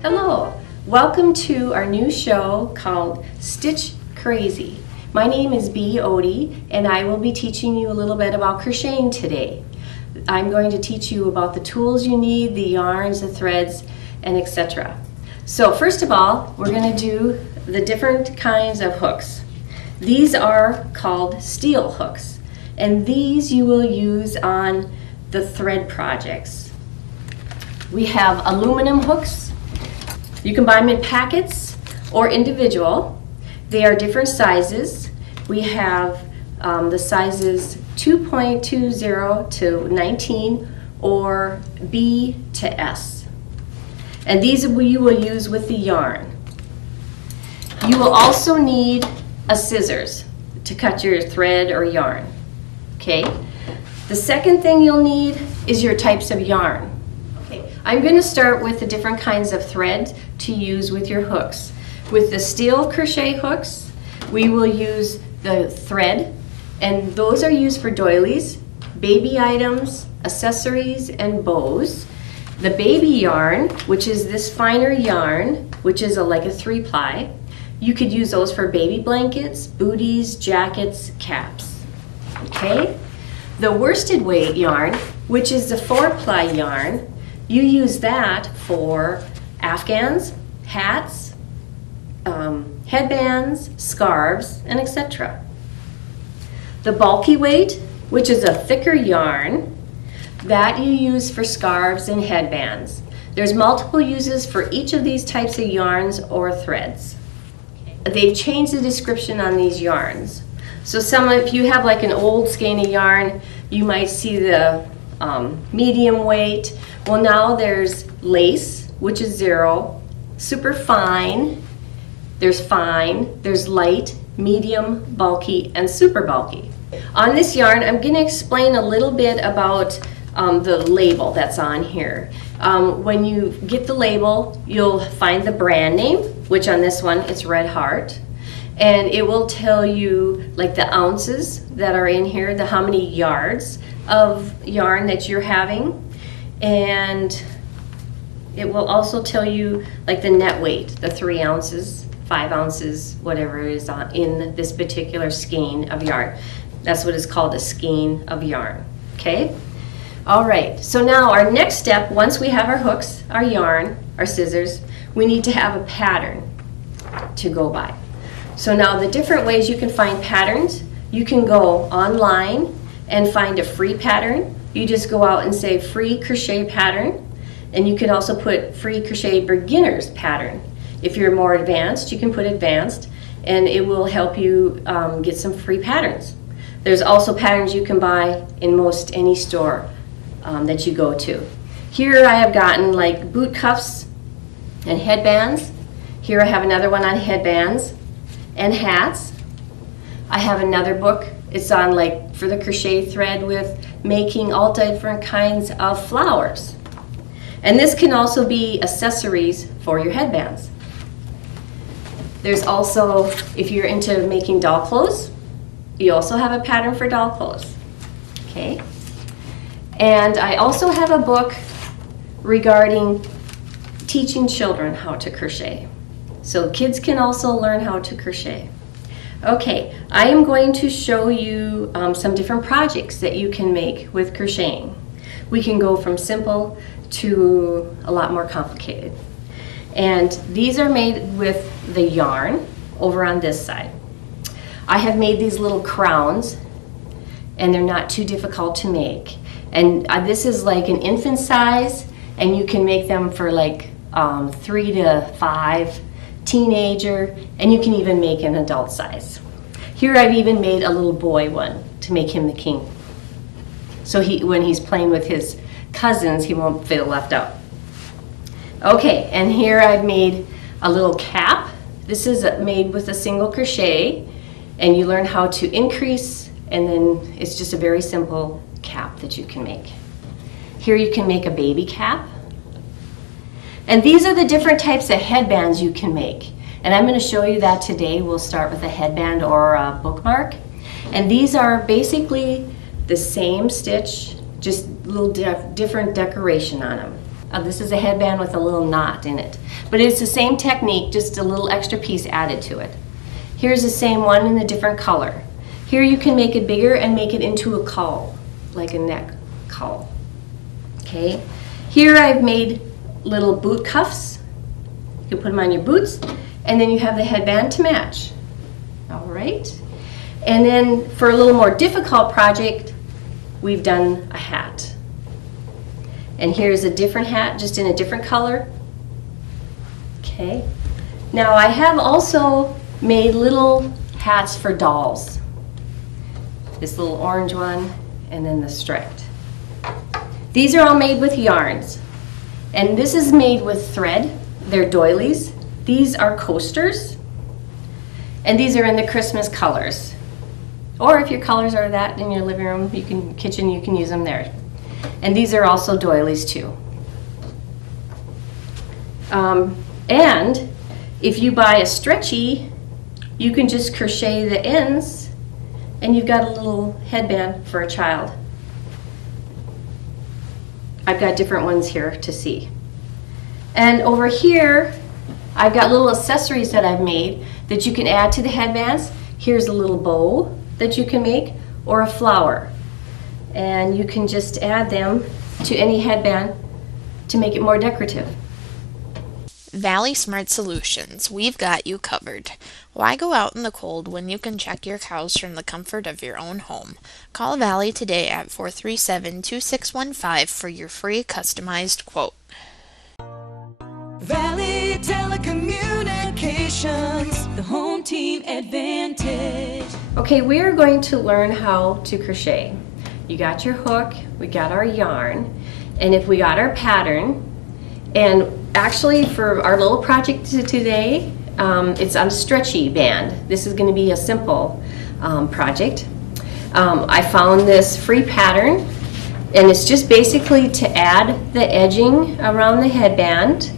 Hello, welcome to our new show called Stitch Crazy. My name is Bee Odie and I will be teaching you a little bit about crocheting today. I'm going to teach you about the tools you need, the yarns, the threads, and etc. So first of all, we're going to do the different kinds of hooks. These are called steel hooks, and these you will use on the thread projects. We have aluminum hooks. You can buy them in packets or individual. They are different sizes. We have the sizes 2.20 to 19 or B to S. And these you will use with the yarn. You will also need a scissors to cut your thread or yarn. Okay? The second thing you'll need is your types of yarn. Okay, I'm going to start with the different kinds of thread to use with your hooks. With the steel crochet hooks, we will use the thread, and those are used for doilies, baby items, accessories, and bows. The baby yarn, which is this finer yarn, which is like a 3-ply, you could use those for baby blankets, booties, jackets, caps. Okay? The worsted weight yarn, which is the 4-ply yarn, you use that for afghans, hats, headbands, scarves, and etc. The bulky weight, which is a thicker yarn, that you use for scarves and headbands. There's multiple uses for each of these types of yarns or threads. They've changed the description on these yarns. So if you have like an old skein of yarn, you might see the medium weight. Well, now there's lace, which is 0, super fine, there's light, medium, bulky, and super bulky. On this yarn, I'm going to explain a little bit about the label that's on here. When you get the label, you'll find the brand name, which on this one it's Red Heart. And it will tell you like the ounces that are in here, how many yards of yarn that you're having. And it will also tell you like the net weight, the 3 ounces, 5 ounces, whatever it is in this particular skein of yarn. That's what is called a skein of yarn, okay? All right, so now our next step, once we have our hooks, our yarn, our scissors, we need to have a pattern to go by. So now the different ways you can find patterns, you can go online and find a free pattern. You just go out and say free crochet pattern, and you can also put free crochet beginners pattern. If you're more advanced, you can put advanced, and it will help you get some free patterns. There's also patterns you can buy in most any store that you go to. Here I have gotten like boot cuffs and headbands. Here I have another one on headbands and hats. I have another book. It's on like for the crochet thread with making all different kinds of flowers. And this can also be accessories for your headbands. There's also, if you're into making doll clothes, you also have a pattern for doll clothes. Okay? And I also have a book regarding teaching children how to crochet. So kids can also learn how to crochet. Okay, I am going to show you some different projects that you can make with crocheting. We can go from simple to a lot more complicated. And these are made with the yarn over on this side. I have made these little crowns, and they're not too difficult to make. And this is like an infant size, and you can make them for like 3 to 5, teenager, and you can even make an adult size. Here I've even made a little boy one to make him the king. So when he's playing with his cousins, he won't feel left out. Okay, and here I've made a little cap. This is made with a single crochet, and you learn how to increase, and then it's just a very simple cap that you can make. Here you can make a baby cap. And these are the different types of headbands you can make. And I'm going to show you that today. We'll start with a headband or a bookmark. And these are basically the same stitch, just a little different decoration on them. This is a headband with a little knot in it. But it's the same technique, just a little extra piece added to it. Here's the same one in a different color. Here you can make it bigger and make it into a caul, like a neck caul. Okay. Here I've made little boot cuffs. You can put them on your boots, and then you have the headband to match. All right. And then for a little more difficult project, we've done a hat. And here's a different hat, just in a different color. Okay. Now I have also made little hats for dolls. This little orange one, and then the striped. These are all made with yarns. And this is made with thread. They're doilies. These are coasters. And these are in the Christmas colors. Or if your colors are that in your living room, kitchen, you can use them there. And these are also doilies too. And if you buy a stretchy, you can just crochet the ends and you've got a little headband for a child. I've got different ones here to see. And over here, I've got little accessories that I've made that you can add to the headbands. Here's a little bow that you can make, or a flower. And you can just add them to any headband to make it more decorative. Valley Smart Solutions, we've got you covered. Why go out in the cold when you can check your cows from the comfort of your own home? Call Valley today at 437-2615 for your free customized quote. Valley Telecommunications, the home team advantage. Okay, we are going to learn how to crochet. You got your hook, we got our yarn, and if we got our pattern, and actually for our little project today, it's on a stretchy band. This is going to be a simple project. I found this free pattern, and it's just basically to add the edging around the headband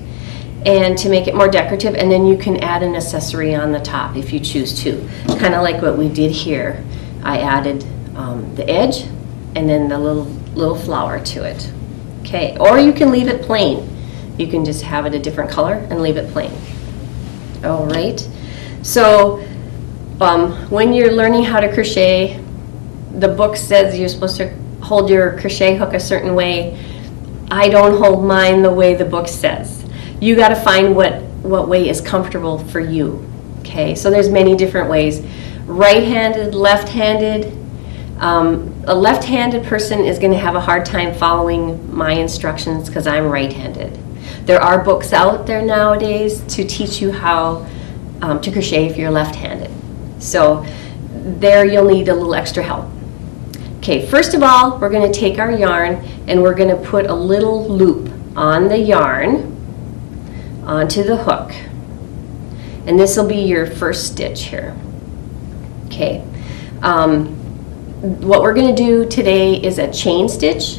and to make it more decorative, and then you can add an accessory on the top if you choose to. Kind of like what we did here. I added the edge and then the little flower to it. Okay, or you can leave it plain. You can just have it a different color and leave it plain. All right, so when you're learning how to crochet, the book says you're supposed to hold your crochet hook a certain way. I don't hold mine the way the book says. You got to find what way is comfortable for you. Okay, so there's many different ways. Right-handed, left-handed. A left-handed person is going to have a hard time following my instructions because I'm right-handed. There are books out there nowadays to teach you how to crochet if you're left-handed. So there you'll need a little extra help. Okay, first of all, we're going to take our yarn and we're going to put a little loop on the yarn onto the hook. And this will be your first stitch here. Okay. What we're going to do today is a chain stitch,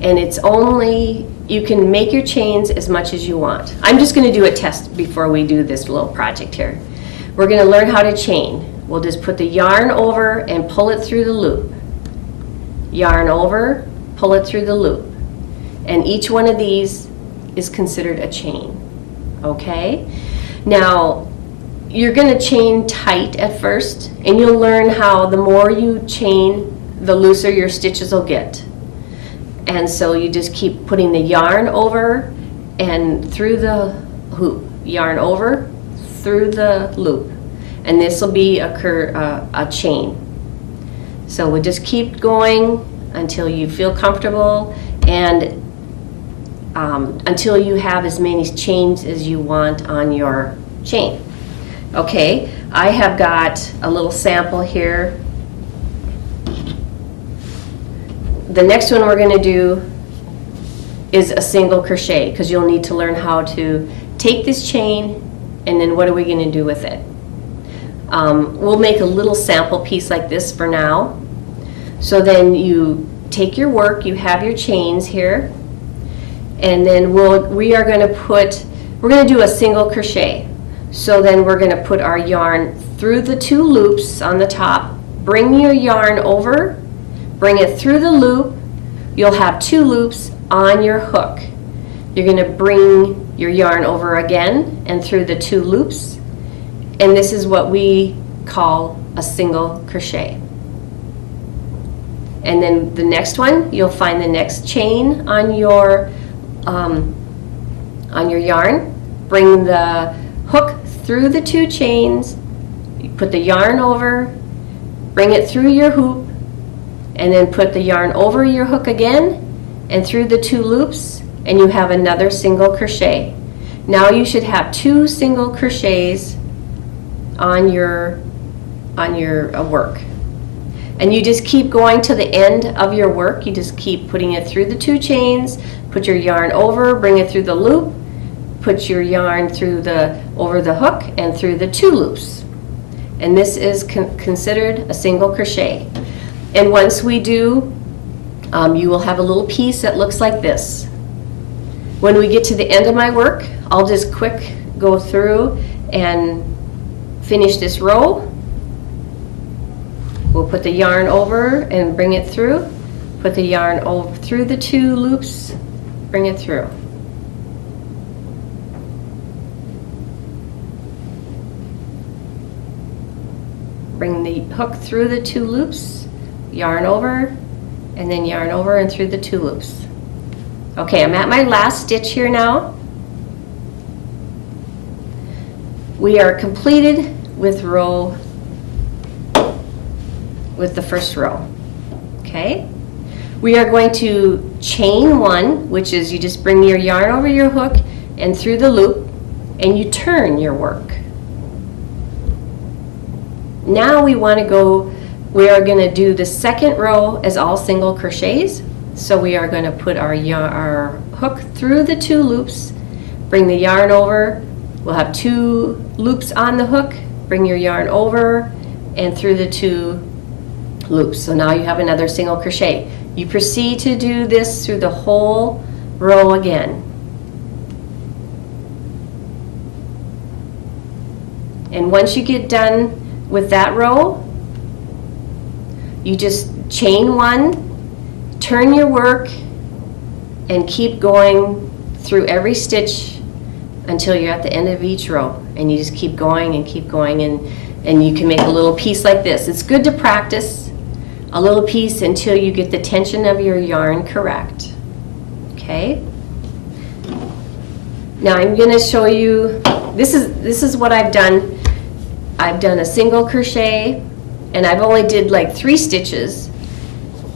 and it's only, you can make your chains as much as you want. I'm just going to do a test before we do this little project here. We're going to learn how to chain. We'll just put the yarn over and pull it through the loop. Yarn over, pull it through the loop. And each one of these is considered a chain. Okay? Now, you're going to chain tight at first, and you'll learn how the more you chain, the looser your stitches will get. And so you just keep putting the yarn over and through the hoop. Yarn over, through the loop. And this will be a chain. So we'll just keep going until you feel comfortable, and until you have as many chains as you want on your chain. Okay, I have got a little sample here. The next one we're going to do is a single crochet, because you'll need to learn how to take this chain and then what are we going to do with it. We'll make a little sample piece like this for now. So then you take your work, you have your chains here, and then we're going to do a single crochet. So then we're going to put our yarn through the two loops on the top, bring your yarn over, bring it through the loop. You'll have two loops on your hook. You're going to bring your yarn over again and through the 2 loops, and this is what we call a single crochet. And then the next one, you'll find the next chain on your yarn. Bring the hook through the 2 chains, you put the yarn over, bring it through your hoop, and then put the yarn over your hook again and through the 2 loops, and you have another single crochet. Now you should have 2 single crochets on your work. And you just keep going to the end of your work. You just keep putting it through the 2 chains, put your yarn over, bring it through the loop, put your yarn through over the hook and through the 2 loops. And this is considered a single crochet. And once we do, you will have a little piece that looks like this. When we get to the end of my work, I'll just quick go through and finish this row. We'll put the yarn over and bring it through. Put the yarn over through the 2 loops, bring it through. Bring the hook through the 2 loops, yarn over, and then yarn over and through the 2 loops. Okay, I'm at my last stitch here now. We are completed with the first row. Okay? We are going to chain 1, which is you just bring your yarn over your hook and through the loop, and you turn your work. Now we are going to do the second row as all single crochets. So we are going to put our hook through the 2 loops, bring the yarn over. We'll have 2 loops on the hook, bring your yarn over and through the 2 loops. So now you have another single crochet. You proceed to do this through the whole row again. And once you get done with that row, you just chain 1, turn your work, and keep going through every stitch until you're at the end of each row. And you just keep going and keep going, and you can make a little piece like this. It's good to practice a little piece until you get the tension of your yarn correct. Okay? Now I'm going to show you, this is what I've done. I've done a single crochet, and I've only did like 3 stitches,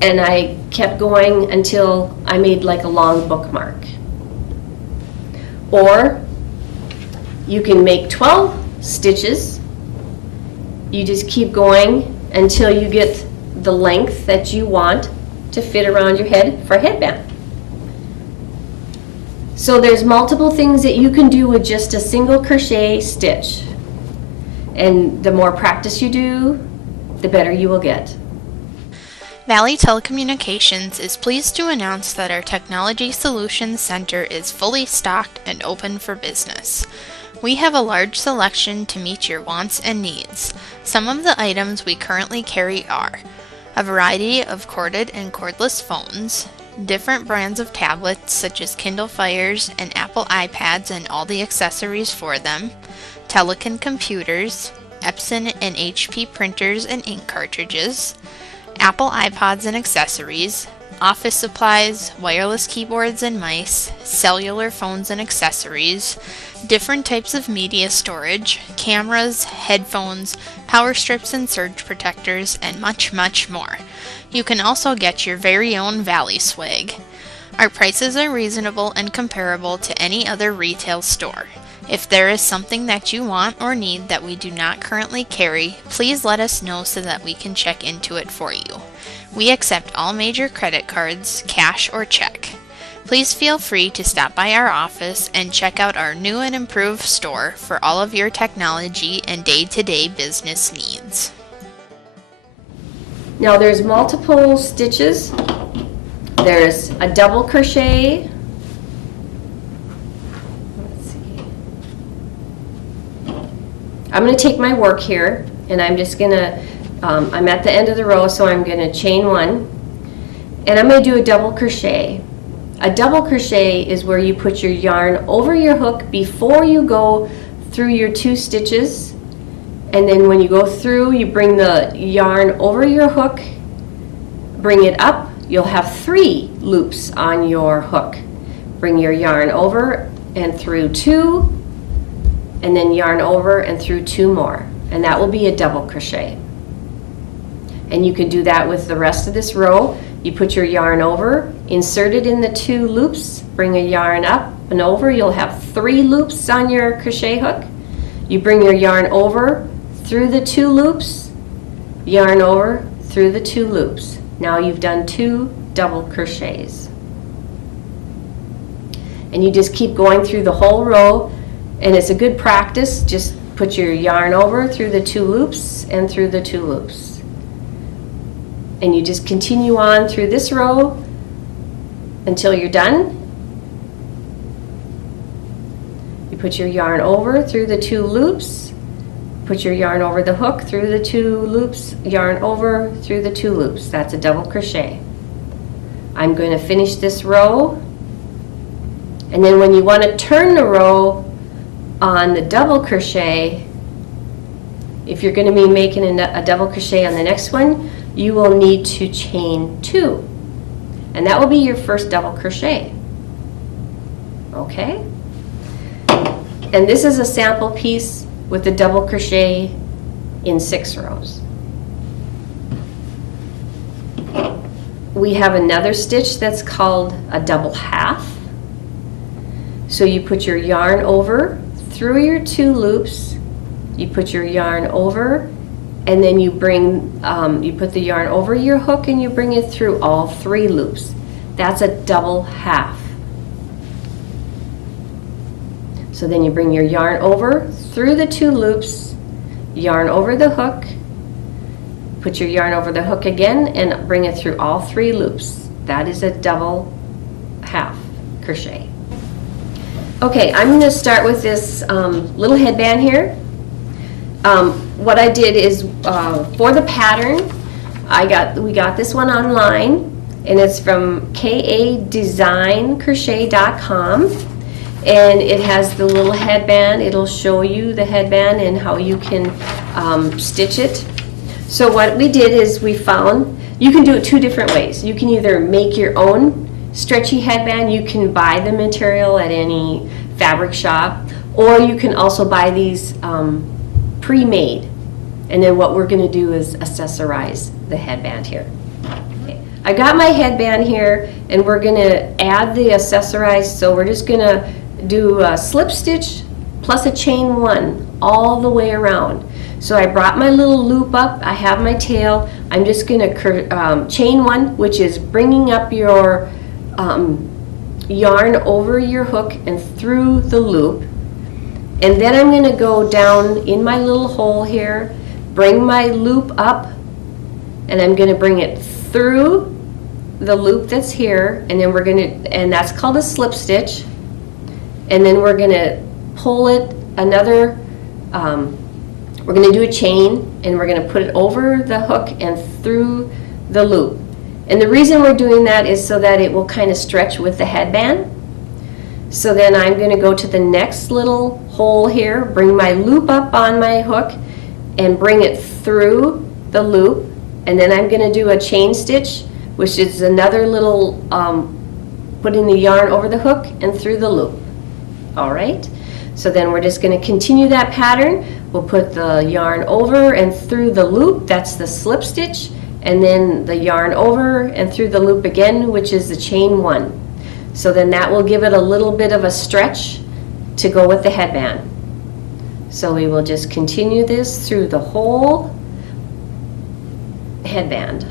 and I kept going until I made like a long bookmark. Or you can make 12 stitches. You just keep going until you get the length that you want to fit around your head for a headband. So there's multiple things that you can do with just a single crochet stitch. And the more practice you do, the better you will get. Valley Telecommunications is pleased to announce that our Technology Solutions Center is fully stocked and open for business. We have a large selection to meet your wants and needs. Some of the items we currently carry are a variety of corded and cordless phones, different brands of tablets such as Kindle Fires and Apple iPads and all the accessories for them, Telekin computers, Epson and HP printers and ink cartridges, Apple iPods and accessories, office supplies, wireless keyboards and mice, cellular phones and accessories, different types of media storage, cameras, headphones, power strips and surge protectors, and much, much more. You can also get your very own Valley swag. Our prices are reasonable and comparable to any other retail store. If there is something that you want or need that we do not currently carry, please let us know so that we can check into it for you. We accept all major credit cards, cash or check. Please feel free to stop by our office and check out our new and improved store for all of your technology and day-to-day business needs. Now there's multiple stitches. There's a double crochet. I'm going to take my work here, and I'm just going to, I'm at the end of the row, so I'm going to chain 1, and I'm going to do a double crochet. A double crochet is where you put your yarn over your hook before you go through your 2 stitches, and then when you go through, you bring the yarn over your hook, bring it up, you'll have 3 loops on your hook. Bring your yarn over and through 2, and then yarn over and through 2 more, and that will be a double crochet. And you can do that with the rest of this row. You put your yarn over, insert it in the 2 loops, bring a yarn up and over, you'll have 3 loops on your crochet hook. You bring your yarn over through the 2 loops, yarn over through the 2 loops. Now you've done 2 double crochets. And you just keep going through the whole row, and it's a good practice. Just put your yarn over through the 2 loops and through the 2 loops. And you just continue on through this row until you're done. You put your yarn over through the 2 loops, put your yarn over the hook through the 2 loops, yarn over through the 2 loops. That's a double crochet. I'm going to finish this row, and then when you want to turn the row on the double crochet, if you're going to be making a double crochet on the next one, you will need to chain 2, and that will be your first double crochet. Okay? And this is a sample piece with the double crochet in 6 rows. We have another stitch that's called a double half. So you put your yarn over through your 2 loops, you put your yarn over, and then you put the yarn over your hook and you bring it through all 3 loops. That's a double half. So then you bring your yarn over through the 2 loops, yarn over the hook, put your yarn over the hook again and bring it through all 3 loops. That is a double half crochet. Okay, I'm going to start with this little headband here. What I did is for the pattern, we got this one online, and it's from kadesignkrochet.com, and it has the little headband. It'll show you the headband and how you can stitch it. So what we did is we found you can do it 2 different ways. You can either make your own stretchy headband. You can buy the material at any fabric shop, or you can also buy these pre-made. And then what we're going to do is accessorize the headband here. Okay. I got my headband here, and we're going to add the accessorize. So we're just going to do a slip stitch plus a chain 1 all the way around. So I brought my little loop up, I have my tail, I'm just going to chain 1, which is bringing up your yarn over your hook and through the loop. And then I'm going to go down in my little hole here, bring my loop up, and I'm going to bring it through the loop that's here, and then and that's called a slip stitch. And then we're going to pull it another, we're going to do a chain, and we're going to put it over the hook and through the loop. And the reason we're doing that is so that it will kind of stretch with the headband. So then I'm going to go to the next little hole here, bring my loop up on my hook, and bring it through the loop. And then I'm going to do a chain stitch, which is another little putting the yarn over the hook and through the loop. All right, so then we're just going to continue that pattern. We'll put the yarn over and through the loop, that's the slip stitch, and then the yarn over and through the loop again, which is the chain 1. So then that will give it a little bit of a stretch to go with the headband. So we will just continue this through the whole headband.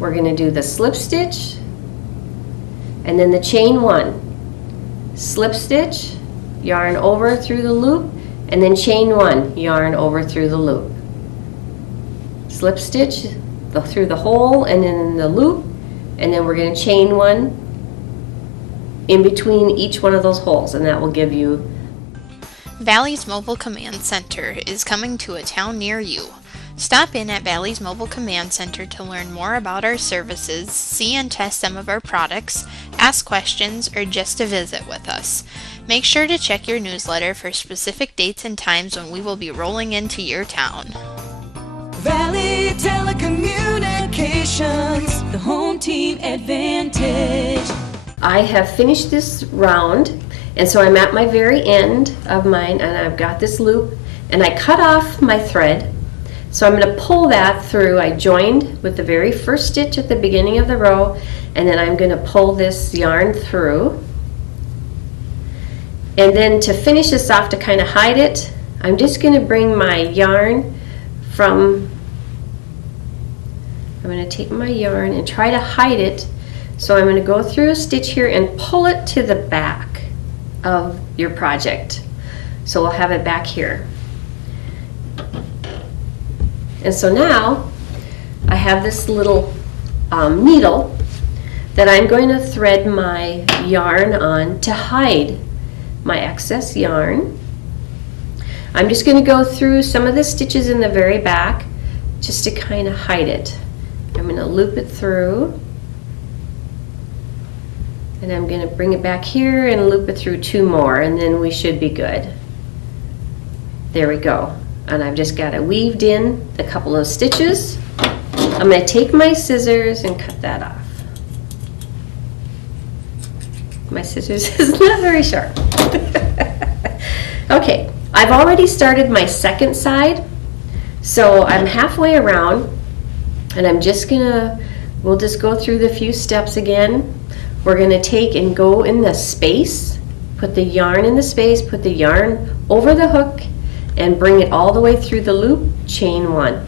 We're going to do the slip stitch, and then the chain 1, slip stitch, yarn over through the loop, and then chain 1, yarn over through the loop. Slip stitch through the hole and then the loop, and then we're going to chain 1 in between each one of those holes, and that will give you. Valley's Mobile Command Center is coming to a town near you. Stop in at Valley's Mobile Command Center to learn more about our services, see and test some of our products, ask questions, or just to visit with us. Make sure to check your newsletter for specific dates and times when we will be rolling into your town. Valley Telecommunications, the home team advantage. I have finished this round, and so I'm at my very end of mine, and I've got this loop, and I cut off my thread. So I'm going to pull that through. I joined with the very first stitch at the beginning of the row, and then I'm going to pull this yarn through. And then to finish this off, to kind of hide it, I'm just going to bring my yarn from, I'm going to take my yarn and try to hide it. So I'm going to go through a stitch here and pull it to the back of your project. So we'll have it back here. And so now I have this little needle that I'm going to thread my yarn on to hide my excess yarn. I'm just going to go through some of the stitches in the very back just to kind of hide it. I'm going to loop it through, and I'm going to bring it back here and loop it through 2 more, and then we should be good. There we go. And I've just got it weaved in a couple of stitches. I'm going to take my scissors and cut that off. My scissors is not very sharp. Okay, I've already started my second side, so I'm halfway around, and I'm just gonna, we'll just go through the few steps again. We're gonna take and go in the space, put the yarn in the space, put the yarn over the hook, and bring it all the way through the loop, chain 1.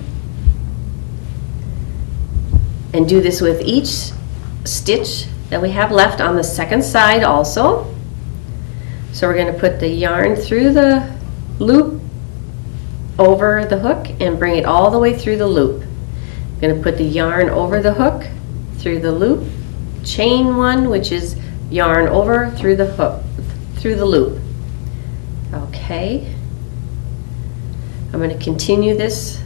And do this with each stitch that we have left on the second side also. So we're going to put the yarn through the loop, over the hook, and bring it all the way through the loop. I'm going to put the yarn over the hook, through the loop, chain 1, which is yarn over through the hook, through the loop. Okay. I'm going to continue this,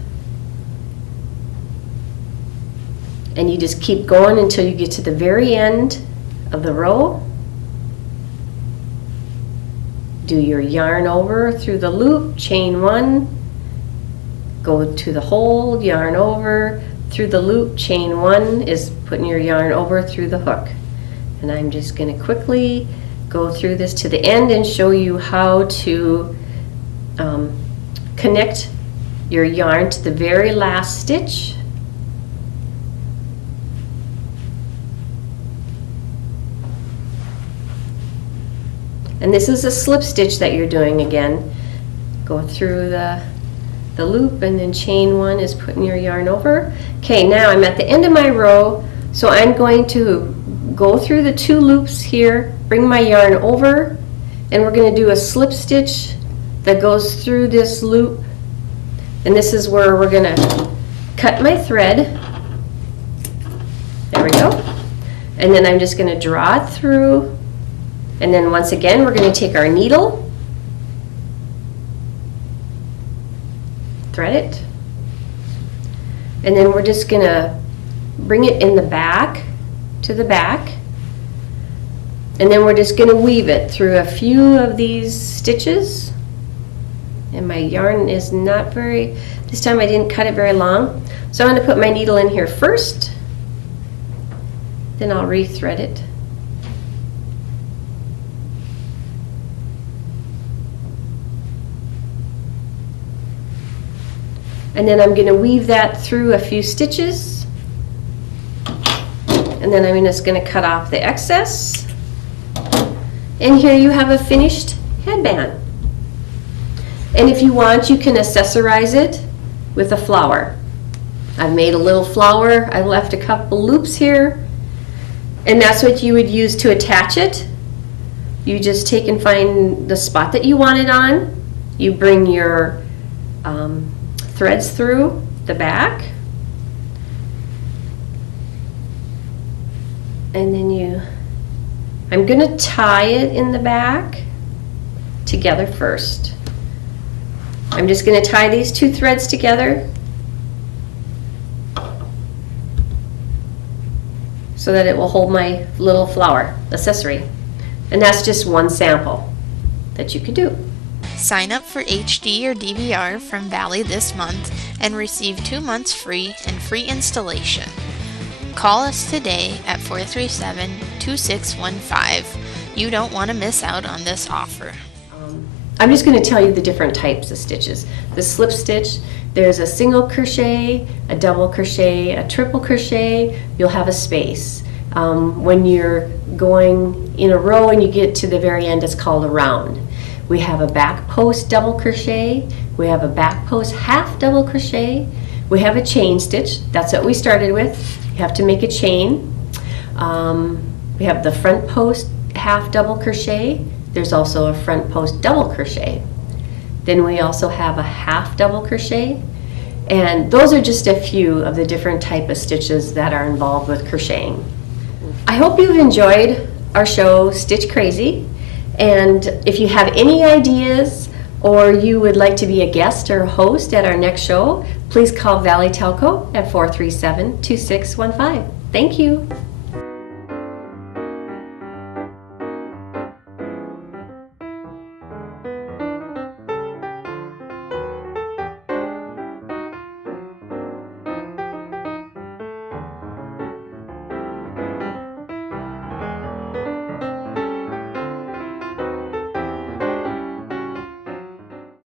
and you just keep going until you get to the very end of the row. Do your yarn over through the loop, chain 1, go to the hole, yarn over through the loop, chain 1 is putting your yarn over through the hook. And I'm just going to quickly go through this to the end and show you how to connect your yarn to the very last stitch. And this is a slip stitch that you're doing again. Go through the loop, and then chain 1 is putting your yarn over. Okay, now I'm at the end of my row, so I'm going to go through the 2 loops here, bring my yarn over, and we're going to do a slip stitch that goes through this loop. And this is where we're going to cut my thread. There we go. And then I'm just going to draw it through. And then once again, we're going to take our needle, thread it, and then we're just going to bring it in the back, to the back, and then we're just going to weave it through a few of these stitches. And my yarn is not very, this time I didn't cut it very long. So I'm going to put my needle in here first, then I'll re-thread it. And then I'm going to weave that through a few stitches. And then I'm just going to cut off the excess. And here you have a finished headband. And if you want, you can accessorize it with a flower. I've made a little flower. I left a couple loops here. And that's what you would use to attach it. You just take and find the spot that you want it on. You bring your threads through the back. And then I'm going to tie it in the back together first. I'm just going to tie these 2 threads together so that it will hold my little flower accessory. And that's just one sample that you could do. Sign up for HD or DVR from Valley this month and receive 2 months free and free installation. Call us today at 437-2615. You don't want to miss out on this offer. I'm just going to tell you the different types of stitches. The slip stitch, there's a single crochet, a double crochet, a triple crochet. You'll have a space. When you're going in a row and you get to the very end, it's called a round. We have a back post double crochet. We have a back post half double crochet. We have a chain stitch. That's what we started with. You have to make a chain. We have the front post half double crochet. There's also a front post double crochet. Then we also have a half double crochet. And those are just a few of the different type of stitches that are involved with crocheting. I hope you've enjoyed our show, Stitch Crazy. And if you have any ideas or you would like to be a guest or host at our next show, please call Valley Telco at 437-2615. Thank you.